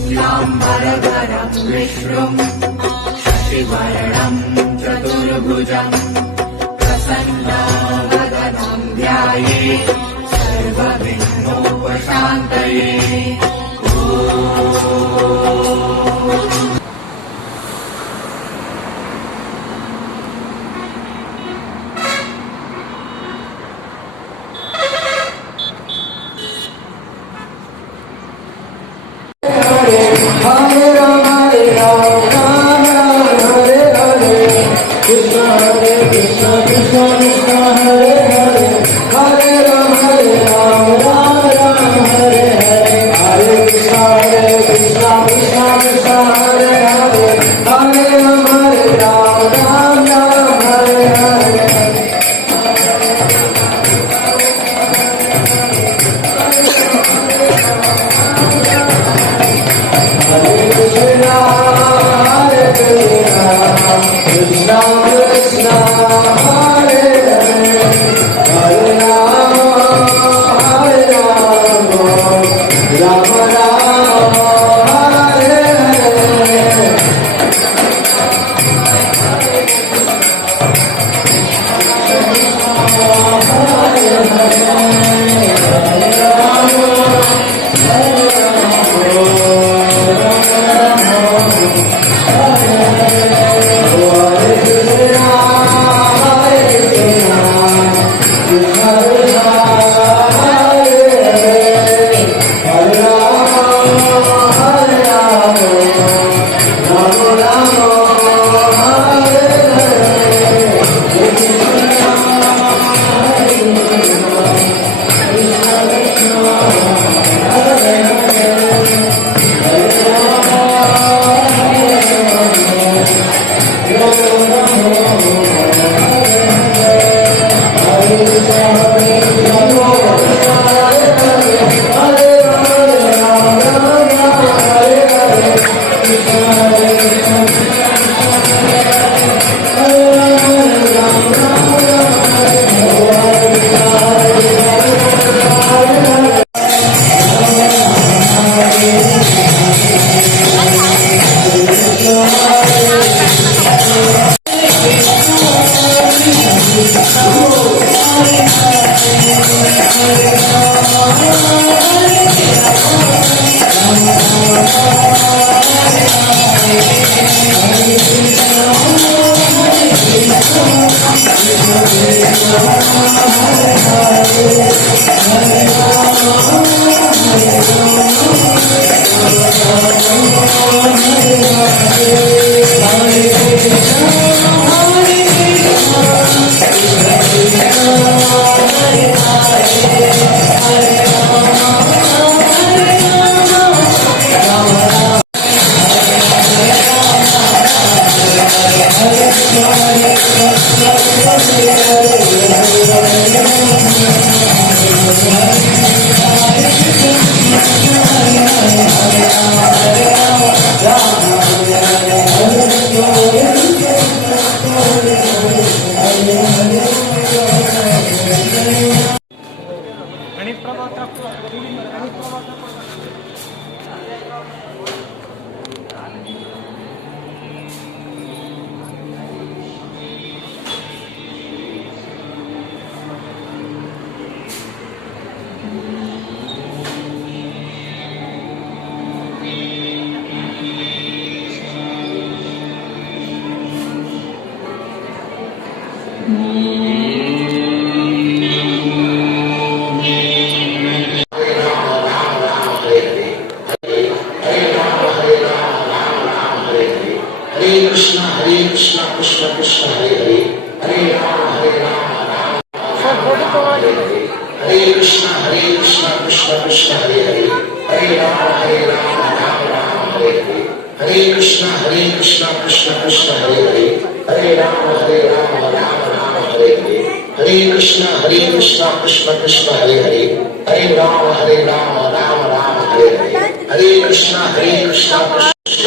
शुक्लाम्बरधरं विष्णुं शशिवर्णं चतुर्भुजं प्रसन्नवदनं ध्यायेत् सर्वविघ्नोपशान्तये। Hare Rama, Rama Rama, Hare Hare, Krishna Krishna, Krishna Hare Hare, Hare Rama, Rama Rama, Hare Hare, Hare Krishna, Krishna Krishna,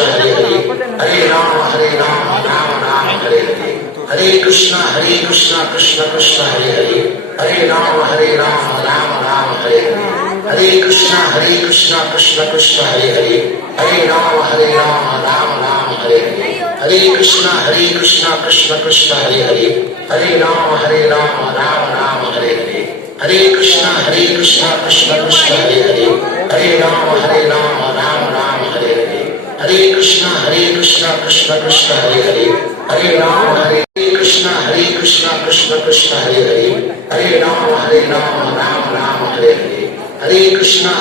Hare Hare, Hare Rama, Rama Rama, Hare Hare. Krishna Krishna Hare Hare, Hare Rama, Hare Rama, Rama Rama, Hare Hare. हरे कृष्णा कृष्ण कृष्ण हरे हरे हरे राम राम राम हरे हरे हरे कृष्णा कृष्ण कृष्ण हरे हरे हरे राम राम हरे हरे हरे कृष्णा कृष्ण कृष्ण हरे हरे हरे राम राम हरे हरे हरे कृष्णा कृष्ण कृष्ण हरे हरे हरे राम कृष्ण कृष्ण हरे हरे हरे राम राम हरे हरे हरे कृष्णा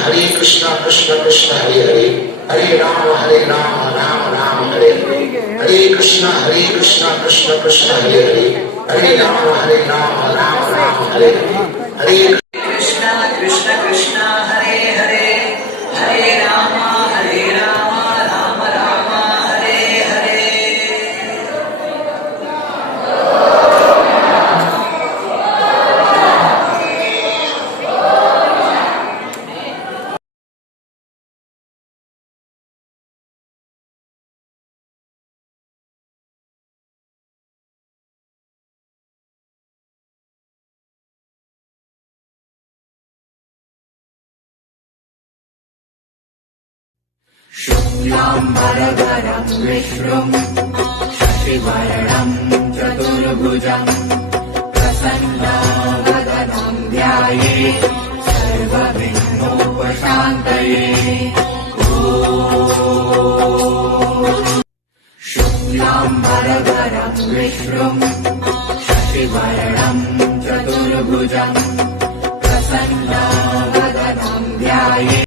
कृष्ण कृष्ण हरे हरे हरे राम राम हरे हरे हरे कृष्णा कृष्ण कृष्ण हरे हरे हरे राम राम हरे हरे हरे कृष्ण कृष्ण कृष्ण हरे हरे हरे राम राम राम हरे हरे शुक्लाम्बरधरम् विष्णुम् शशिवर्णम् चतुर्भुजम् प्रसन्नावदनं ध्यायेत् सर्वविघ्नोपशान्तये शुक्लाम्बरधरम् विष्णुम् शशिवर्णम् चतुर्भुजम् प्रसन्नावदनं ध्यायेत्